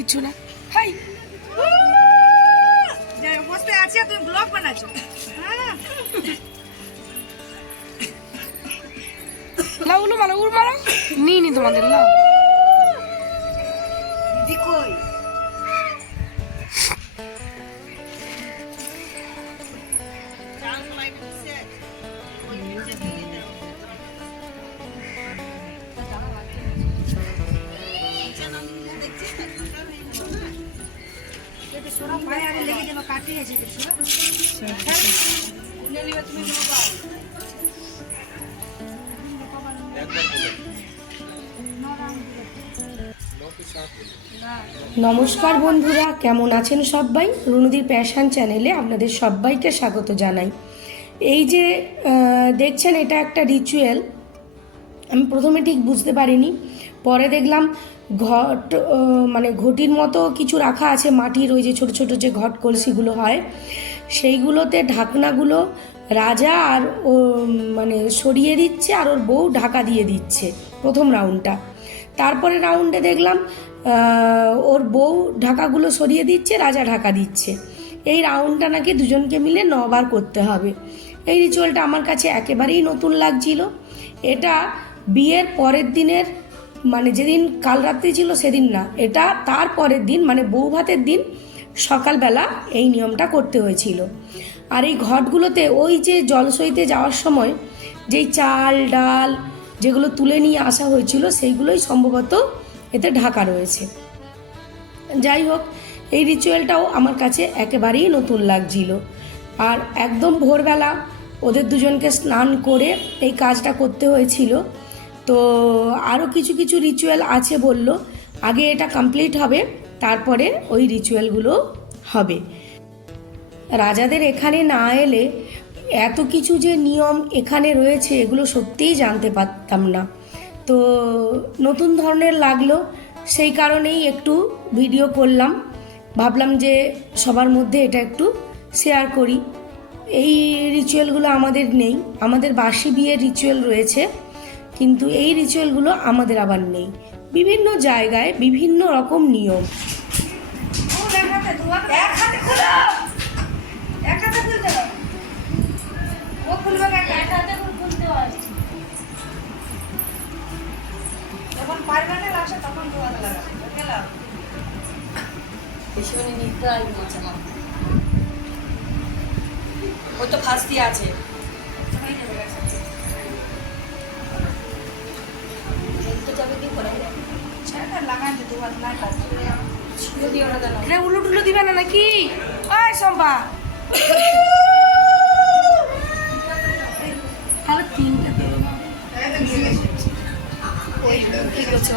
কিছু না। হাই যে বসতে আছে তুমি ব্লগ বানাচ্ছো। হ্যাঁ না উলু মারো নিয়ে নি তোমাদের না। দিদি কই? পায়ে আরে লেগে যাবে, কাটি আছে তুমি নমস্কার বন্ধুরা, কেমন আছেন সবাই? রুনুদির প্যাশন চ্যানেলে আপনাদের সবাইকে স্বাগত জানাই। এই যে দেখছেন, এটা একটা রিচুয়াল। আমি প্রথমে ঠিক বুঝতে পারিনি, পরে দেখলাম ঘট মানে ঘটির মতো কিছু রাখা আছে মাটির, ওই যে ছোট ছোট যে ঘট কলসিগুলো হয় সেইগুলোতে ঢাকনাগুলো রাজা আর ও মানে সরিয়ে দিচ্ছে, আর ওর বউ ঢাকা দিয়ে দিচ্ছে প্রথম রাউন্ডটা। তারপরে রাউন্ডে দেখলাম ওর বউ ঢাকাগুলো সরিয়ে দিচ্ছে, রাজা ঢাকা দিচ্ছে। এই রাউন্ডটা নাকি দুজনকে মিলে 9 বার করতে হবে। এই রিচুয়ালটা আমার কাছে একেবারেই নতুন লাগছিল। এটা বিয়ের পরের দিনের মানে যেদিন কাল রাত্রি ছিল সেদিন না, এটা তার পরের দিন মানে বউ ভাতের দিন সকালবেলা এই নিয়মটা করতে হয়েছিল। আর এই ঘটগুলোতে ওই যে জলসইতে যাওয়ার সময় যেই চাল ডাল যেগুলো তুলে নিয়ে আসা হয়েছিল সেইগুলোই সম্ভবত এতে ঢাকা রয়েছে। যাই হোক, এই রিচুয়ালটাও আমার কাছে একেবারেই নতুন লাগছিল। আর একদম ভোরবেলা ওদের দুজনকে স্নান করে এই কাজটা করতে হয়েছিল। তো আরও কিছু কিছু রিচুয়াল আছে বলল, আগে এটা কমপ্লিট হবে তারপরে ওই রিচুয়ালগুলো হবে। রাজাদের এখানে না এলে এত কিছু যে নিয়ম এখানে রয়েছে এগুলো সত্যিই জানতে পারতাম না। তো নতুন ধরনের লাগলো, সেই কারণেই একটু ভিডিও করলাম। ভাবলাম যে সবার মধ্যে এটা একটু শেয়ার করি। এই রিচুয়ালগুলো আমাদের নেই, আমাদের বাসি বিয়ের রিচুয়াল রয়েছে, কিন্তু এই রিচুয়ালগুলো আমাদের আবার নেই। বিভিন্ন জায়গায় বিভিন্ন রকম নিয়ম। যখন পারবে না লাগছে তখন ধোয়াতে লাগাবে, বুঝলাম? পেছনে নিতে আসবে না, ওই তো ফাঁসতি আছে। উলু টুলু দিবে না নাকি? ওই সম্পা তাহলে 3টা দেবো না। কি করছো?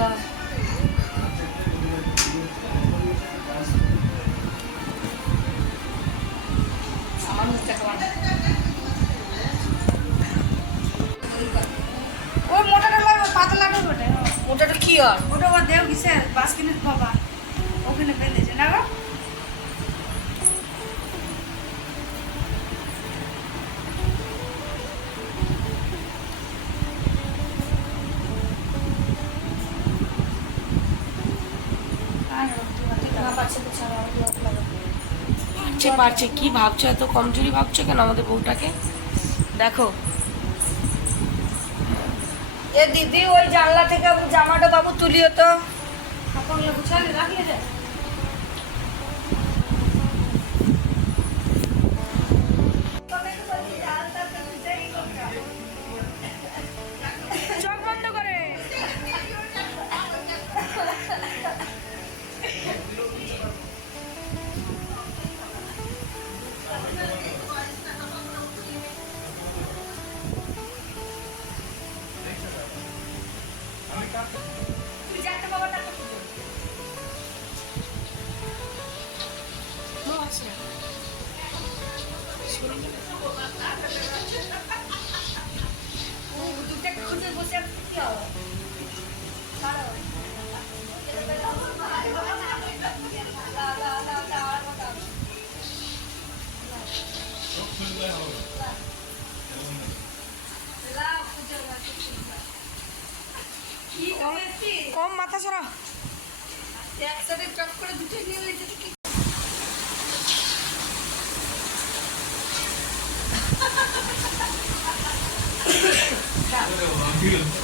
আমার মুখটা খাওয়া ওই মোটাটা লাগবে, পাতলা লাগবে ওটা। মোটাটা কি আর ওটা ওর দেও কিসে বাস কিনে বাবা ওখানে বেঁধেছে না গো। পারছে কি ভাবছো? এত কমজোরি ভাবছো কেন আমাদের বউটাকে? দেখো এ দিদি ওই জানলা থেকে জামাটা বাবু তুলিও তো, কাপড়গুলো গুছালে রাখলে যায়। চোখ বন্ধ করে তুই যাতে বাবা তাকে পুজো দুটো খুঁজে বসে কি হবে? কম মাথা ছাড়া একসাথে চপ করে দুটো নিয়ে লেগেছে কি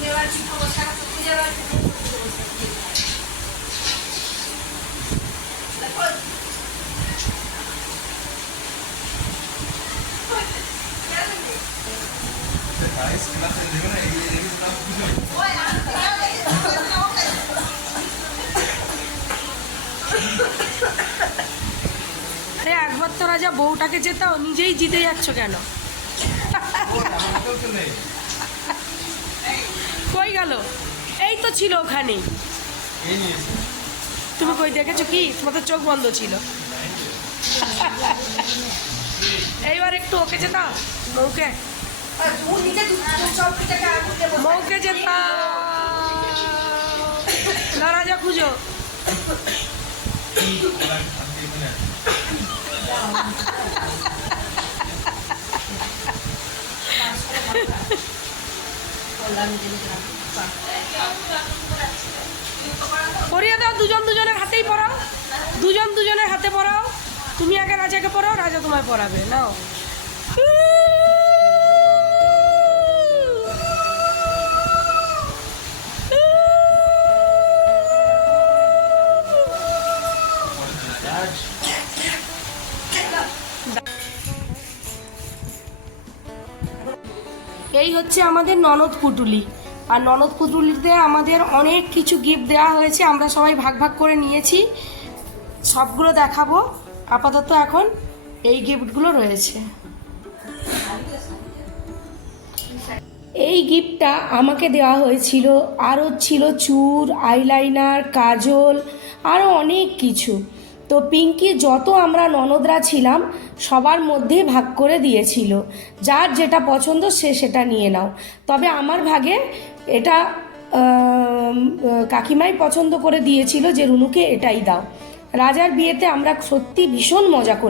এবার ছোট বসা খুঁজে বার আরে একবার তো রাজা বউটাকে জেতাও, নিজেই জিতে যাচ্ছ কেন? কই গেল? এই তো ছিল ওখানেই। তুমি কই দেখেছো কি? তোমার তো চোখ বন্ধ ছিল। এইবার একটু ওকে জেতাও, বউকে। বউকে জেতাও না, রাজা খুঁজো। পরিয়ে দাও, দুজন দুজনের হাতেই পড়াও, দুজন দুজনের হাতে পড়াও। তুমি আগে রাজাকে পড়াও, রাজা তোমায় পড়াবে। নাও। এই হচ্ছে আমাদের ননদ পুটুলি, আর ননদ পুটুলিতে আমাদের অনেক কিছু গিফট দেওয়া হয়েছে, আমরা সবাই ভাগ ভাগ করে নিয়েছি, সবগুলো দেখাবো। আপাতত এখন এই গিফটগুলো রয়েছে। এই গিফটটা আমাকে দেওয়া হয়েছিল, আরও ছিল চুর, আইলাইনার, কাজল, আরও অনেক কিছু। তো পিঙ্কি যত আমরা ননদরা ছিলাম সবার মধ্যে ভাগ করে দিয়েছিল, যার যেটা পছন্দ সে সেটা নিয়ে নাও। তবে আমার ভাগে এটা কাকিমাই পছন্দ করে দিয়েছিল যে রুনুকে এটাই দাও। রাজার বিয়েতে আমরা সত্যি ভীষণ মজা করি।